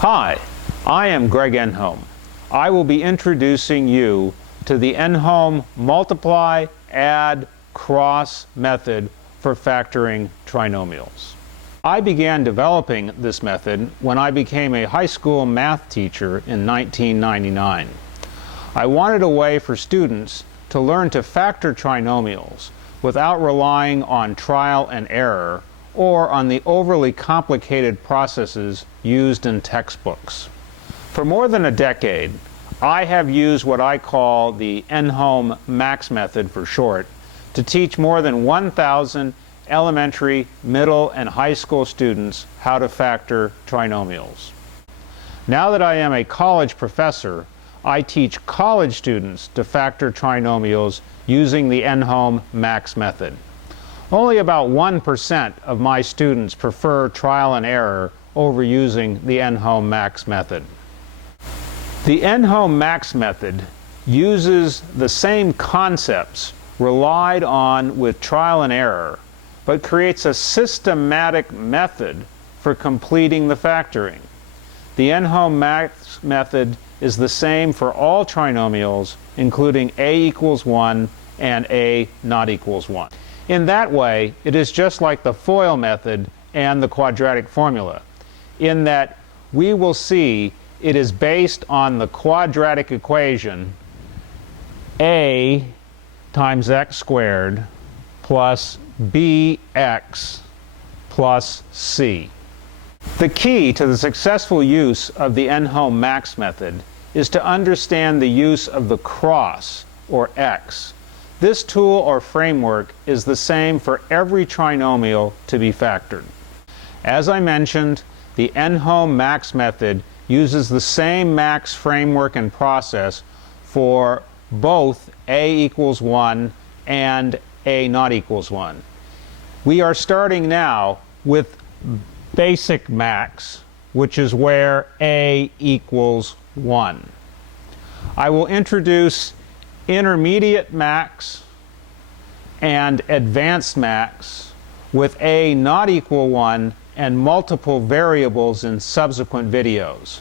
Hi, I am Greg Enholm. I will be introducing you to the Enholm Multiply-Add-Cross Method for factoring trinomials. I began developing this method when I became a high school math teacher in 1999. I wanted a way for students to learn to factor trinomials without relying on trial and error or on the overly complicated processes used in textbooks. For more than a decade, I have used what I call the Enholm MAX Method for short to teach more than 1,000 elementary, middle, and high school students how to factor trinomials. Now that I am a college professor, I teach college students to factor trinomials using the Enholm MAX Method. Only about 1% of my students prefer trial and error over using the Enholm MAX Method. The Enholm MAX Method uses the same concepts relied on with trial and error, but creates a systematic method for completing the factoring. The Enholm MAX Method is the same for all trinomials, including a equals 1 and a not equals 1. In that way, it is just like the FOIL method and the quadratic formula, in that we will see it is based on the quadratic equation a times x squared plus bx plus c. The key to the successful use of the Enholm MAX method is to understand the use of the cross, or x. This tool or framework is the same for every trinomial to be factored. As I mentioned, the Enholm MAX method uses the same MAX framework and process for both a equals 1 and a not equals 1. We are starting now with basic MAX, which is where a equals 1. I will introduce intermediate MAX and advanced MAX with a not equal 1 and multiple variables in subsequent videos.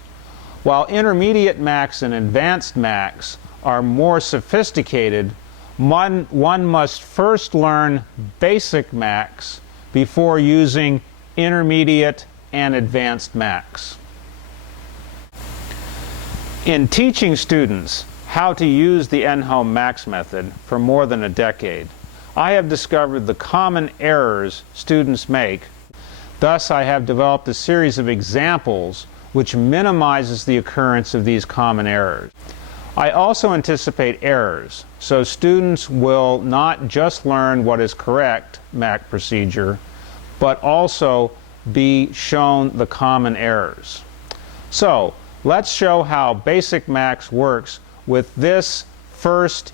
While intermediate MAX and advanced MAX are more sophisticated, one must first learn basic MAX before using intermediate and advanced MAX. In teaching students how to use the Enholm MAX method for more than a decade, I have discovered the common errors students make. Thus, I have developed a series of examples which minimizes the occurrence of these common errors. I also anticipate errors, so students will not just learn what is correct MAC procedure, but also be shown the common errors. So, let's show how basic MAX works with this first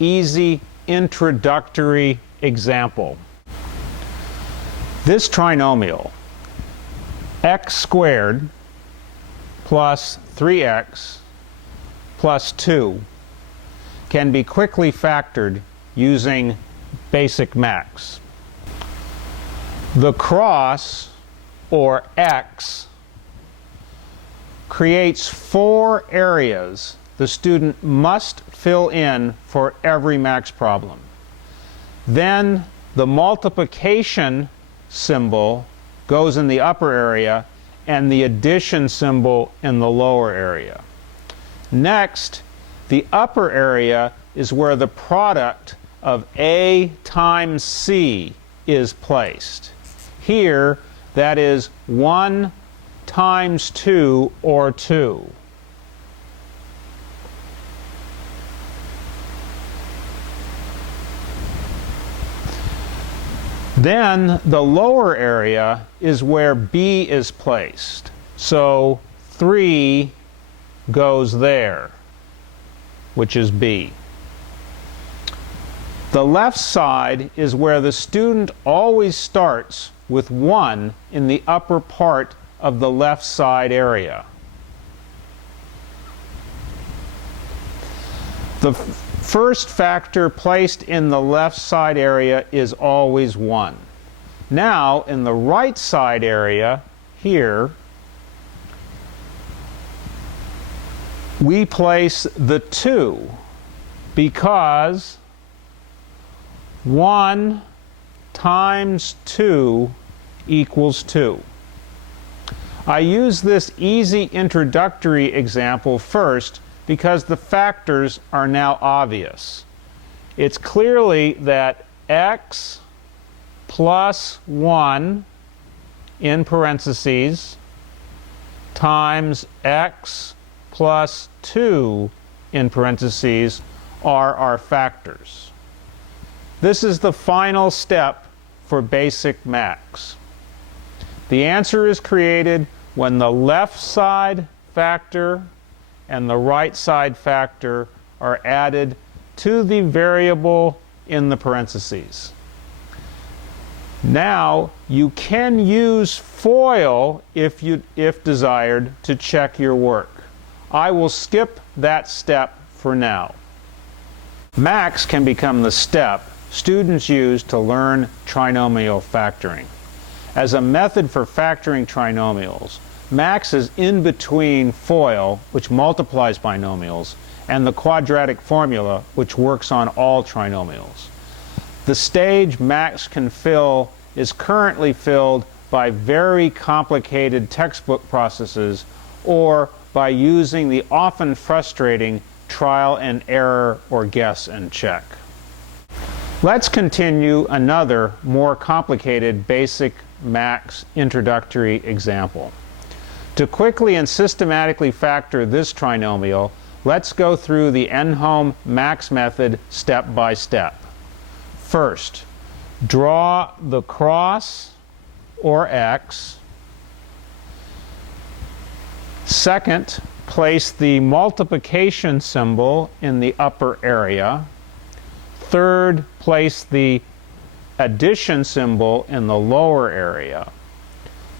easy introductory example. This trinomial, x squared plus 3x plus 2, can be quickly factored using basic MAX. The cross, or x, creates 4 areas the student must fill in for every MAX problem. Then the multiplication symbol goes in the upper area and the addition symbol in the lower area. Next, the upper area is where the product of a times c is placed. Here, that is 1 times 2, or 2. Then the lower area is where b is placed. So 3 goes there, which is b. The left side is where the student always starts with 1 in the upper part of the left side area. The first factor placed in the left side area is always 1. Now, in the right side area, here, we place the 2 because 1 times 2 equals 2. I use this easy introductory example first because the factors are now obvious. It's clearly that x plus 1 in parentheses times x plus 2 in parentheses are our factors. This is the final step for basic max. The answer is created when the left side factor and the right side factor are added to the variable in the parentheses. Now you can use FOIL if desired to check your work. I will skip that step for now. Max can become the step students use to learn trinomial factoring. As a method for factoring trinomials, Max is in between FOIL, which multiplies binomials, and the quadratic formula, which works on all trinomials. The stage Max can fill is currently filled by very complicated textbook processes or by using the often frustrating trial and error or guess and check. Let's continue another more complicated basic Max introductory example. To quickly and systematically factor this trinomial, let's go through the Enholm MAX method step by step. First, draw the cross or x. Second, place the multiplication symbol in the upper area. Third, place the addition symbol in the lower area.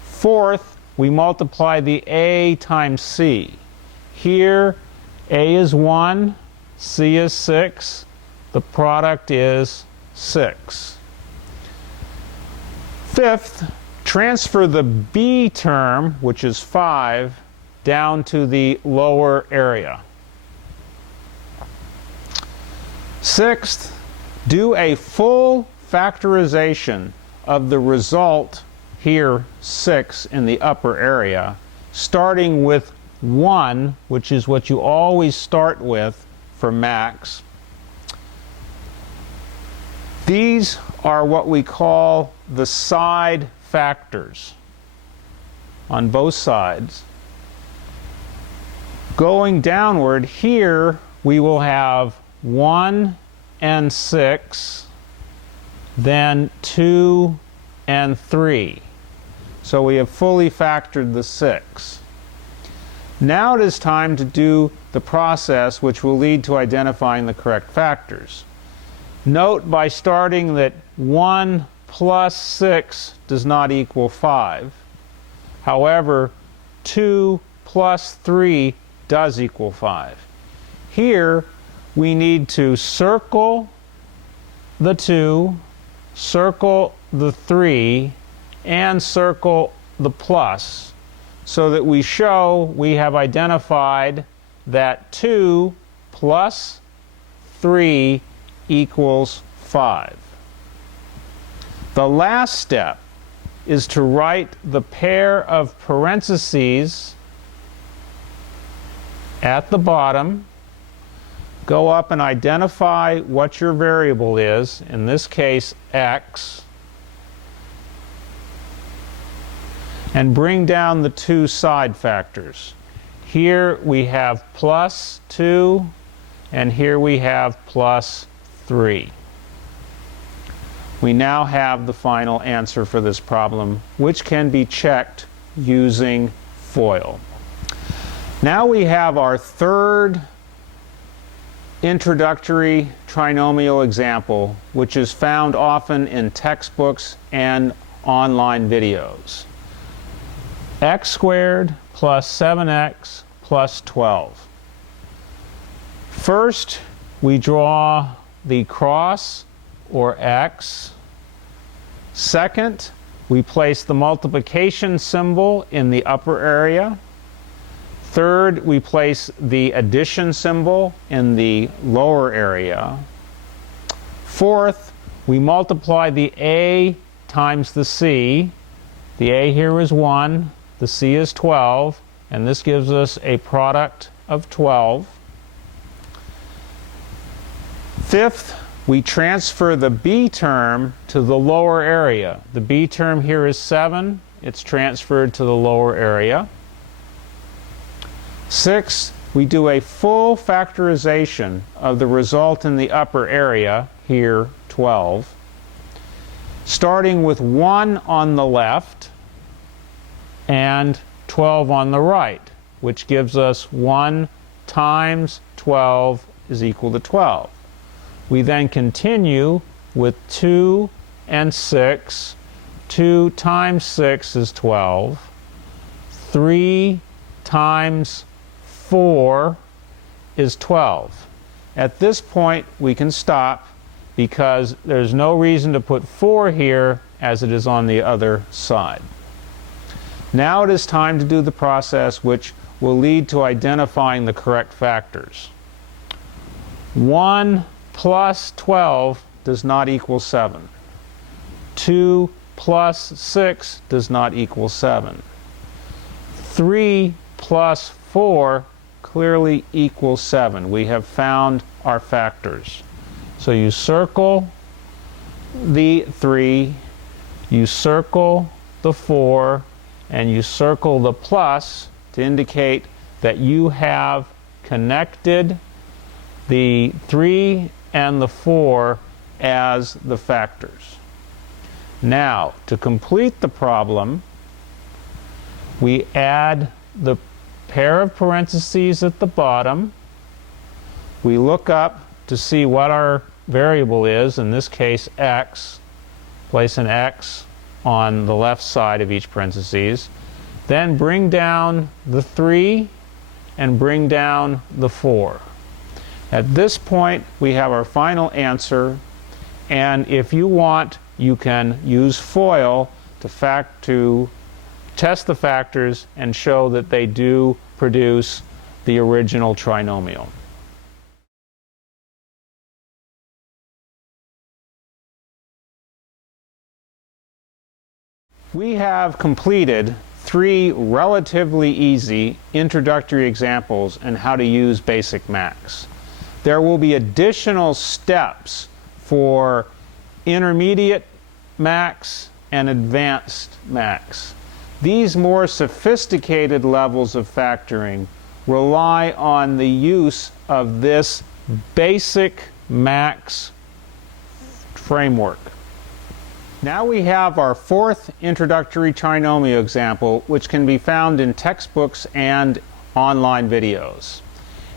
Fourth, we multiply the a times c. Here, a is 1, c is 6, the product is 6. Fifth, transfer the b term, which is 5, down to the lower area. Sixth, do a full factorization of the result, here 6 in the upper area, starting with 1, which is what you always start with for max. These are what we call the side factors on both sides. Going downward, here we will have 1 and 6, then 2 and 3. So we have fully factored the 6. Now it is time to do the process which will lead to identifying the correct factors. Note by starting that 1 plus 6 does not equal 5. However, 2 plus 3 does equal 5. Here we need to circle the 2, circle the 3, and circle the plus, so that we show we have identified that 2 plus 3 equals 5. The last step is to write the pair of parentheses at the bottom, go up and identify what your variable is, in this case x, and bring down the 2 side factors. Here we have plus 2, and here we have plus 3. We now have the final answer for this problem, which can be checked using FOIL. Now we have our third introductory trinomial example, which is found often in textbooks and online videos. X squared plus 7x plus 12. First, we draw the cross or x. Second, we place the multiplication symbol in the upper area. Third, we place the addition symbol in the lower area. Fourth, we multiply the A times the C. The A here is 1, the C is 12, and this gives us a product of 12. Fifth, we transfer the B term to the lower area. The B term here is 7. It's transferred to the lower area. Sixth, we do a full factorization of the result in the upper area, here 12, starting with 1 on the left and 12 on the right, which gives us 1 times 12 is equal to 12. We then continue with 2 and 6. 2 times 6 is 12. 3 times 4 is 12. At this point, we can stop because there's no reason to put 4 here as it is on the other side. Now it is time to do the process which will lead to identifying the correct factors. 1 plus 12 does not equal 7. 2 plus 6 does not equal 7. 3 plus 4 clearly equals 7. We have found our factors. So you circle the 3, you circle the 4, and you circle the plus to indicate that you have connected the 3 and the 4 as the factors. Now, to complete the problem, we add the pair of parentheses at the bottom. We look up to see what our variable is, in this case x. Place an x on the left side of each parentheses. Then bring down the 3 and bring down the 4. At this point, we have our final answer, and if you want, you can use FOIL to test the factors and show that they do produce the original trinomial. We have completed 3 relatively easy introductory examples on how to use Basic Max. There will be additional steps for Intermediate Max and Advanced Max. These more sophisticated levels of factoring rely on the use of this Basic Max framework. Now we have our 4th introductory trinomial example, which can be found in textbooks and online videos.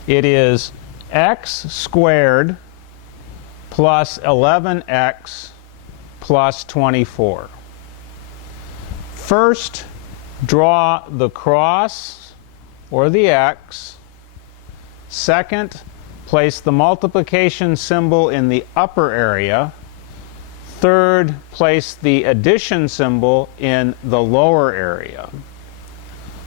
It is x squared plus 11x plus 24. First, draw the cross or the x. Second, place the multiplication symbol in the upper area. Third, place the addition symbol in the lower area.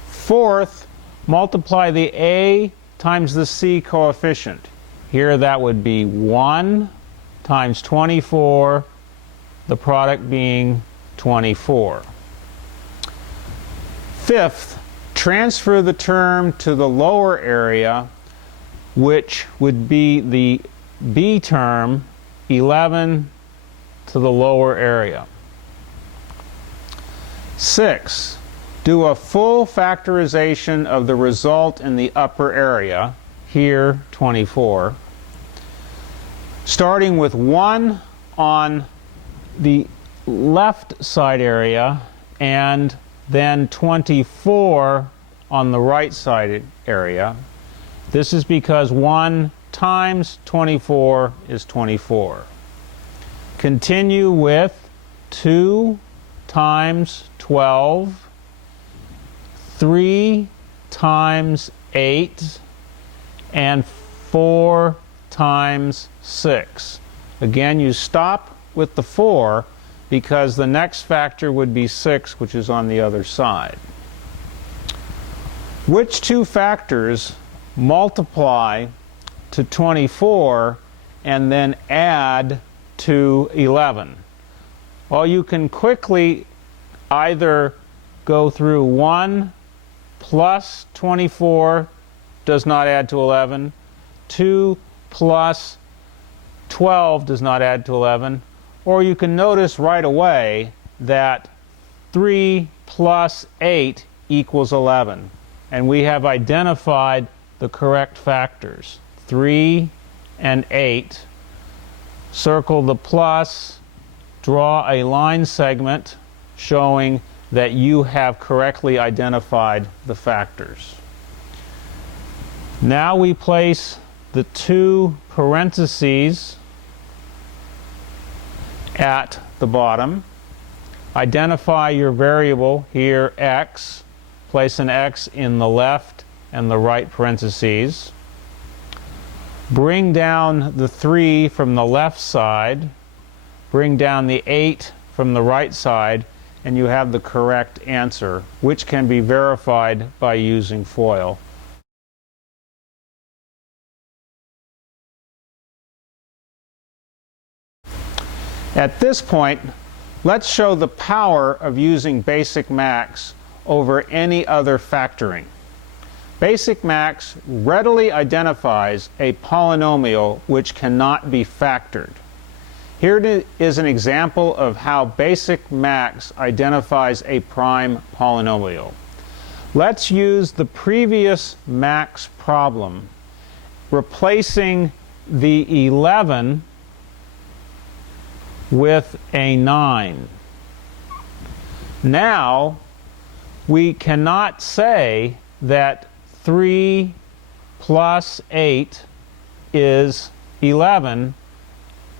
Fourth, multiply the a times the c coefficient. Here that would be 1 times 24, the product being 24. Fifth, transfer the term to the lower area, which would be the b term, 11 to the lower area. 6. Do a full factorization of the result in the upper area, here 24, starting with 1 on the left side area and then 24 on the right side area. This is because 1 times 24 is 24. Continue with 2 times 12, 3 times 8, and 4 times 6. Again, you stop with the 4 because the next factor would be 6, which is on the other side. Which two factors multiply to 24 and then add to 11? Well, you can quickly either go through 1 plus 24 does not add to 11, 2 plus 12 does not add to 11, or you can notice right away that 3 plus 8 equals 11. And we have identified the correct factors, 3 and 8. Circle the plus, draw a line segment showing that you have correctly identified the factors. Now we place the two parentheses at the bottom. Identify your variable here, x. Place an x in the left and the right parentheses. Bring down the 3 from the left side. Bring down the 8 from the right side, and you have the correct answer, which can be verified by using FOIL. At this point, let's show the power of using Basic Max over any other factoring. Basic Max readily identifies a polynomial which cannot be factored. Here is an example of how Basic Max identifies a prime polynomial. Let's use the previous max problem, replacing the 11 with a 9. Now, we cannot say that 3 plus 8 is 11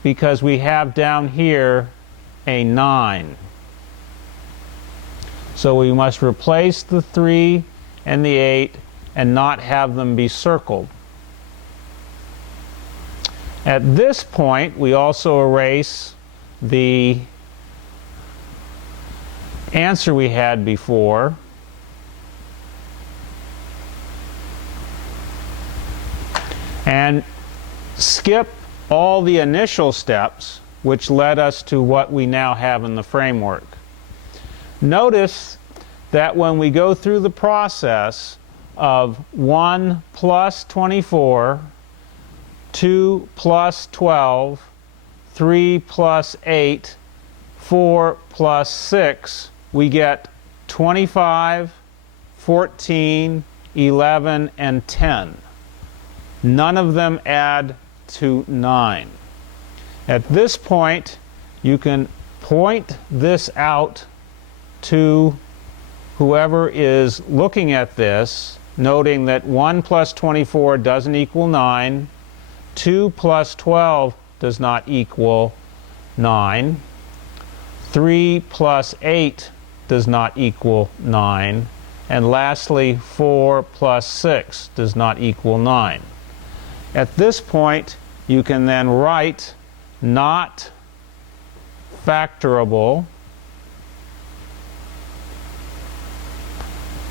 because we have down here a 9. So we must replace the 3 and the 8 and not have them be circled. At this point, we also erase the answer we had before. And skip all the initial steps which led us to what we now have in the framework. Notice that when we go through the process of 1 plus 24, 2 plus 12, 3 plus 8, 4 plus 6, we get 25, 14, 11, and 10. None of them add to 9. At this point, you can point this out to whoever is looking at this, noting that 1 plus 24 doesn't equal 9, 2 plus 12 does not equal 9, 3 plus 8 does not equal 9, and lastly 4 plus 6 does not equal 9. At this point, you can then write not factorable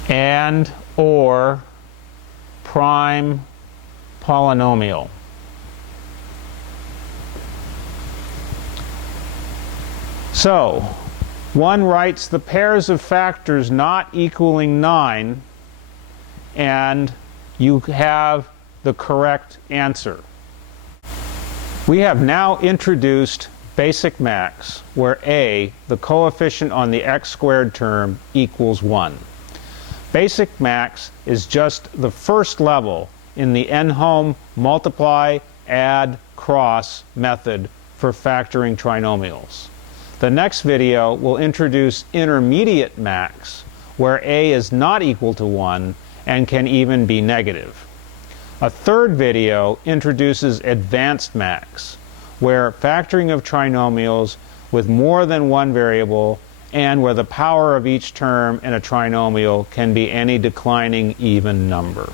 and or prime polynomial. So, one writes the pairs of factors not equaling 9, and you have the correct answer. We have now introduced Basic Max, where a, the coefficient on the x squared term, equals 1. Basic Max is just the first level in the Enholm Multiply-Add-Cross Method for factoring trinomials. The next video will introduce Intermediate Max, where a is not equal to 1 and can even be negative. A third video introduces Advanced Max, where factoring of trinomials with more than one variable and where the power of each term in a trinomial can be any declining even number.